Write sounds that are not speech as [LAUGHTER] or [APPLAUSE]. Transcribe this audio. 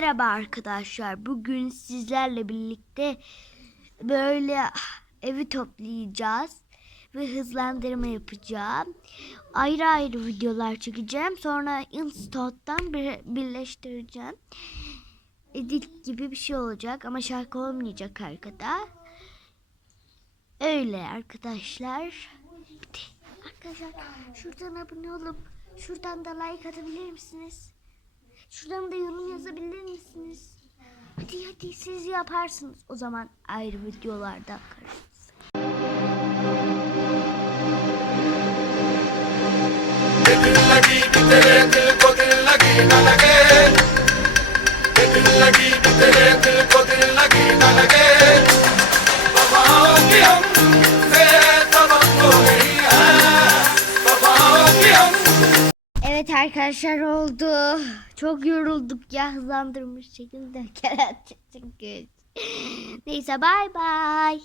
Merhaba arkadaşlar. Bugün sizlerle birlikte böyle evi toplayacağız ve hızlandırma yapacağım. Ayrı ayrı videolar çekeceğim. Sonra Instant'tan bir, birleştireceğim. Edit gibi bir şey olacak ama şarkı olmayacak arkada. Öyle arkadaşlar. Arkadaşlar şuradan abone olup şuradan da like atabilir misiniz? Şuradan da yorum yazabilir? empati siz yaparsınız. O zaman ayrı videolarda karışırız. Hepinize Evet arkadaşlar oldu. Çok yorulduk ya hızlandırmış şekilde. [LAUGHS] Neyse bay bay.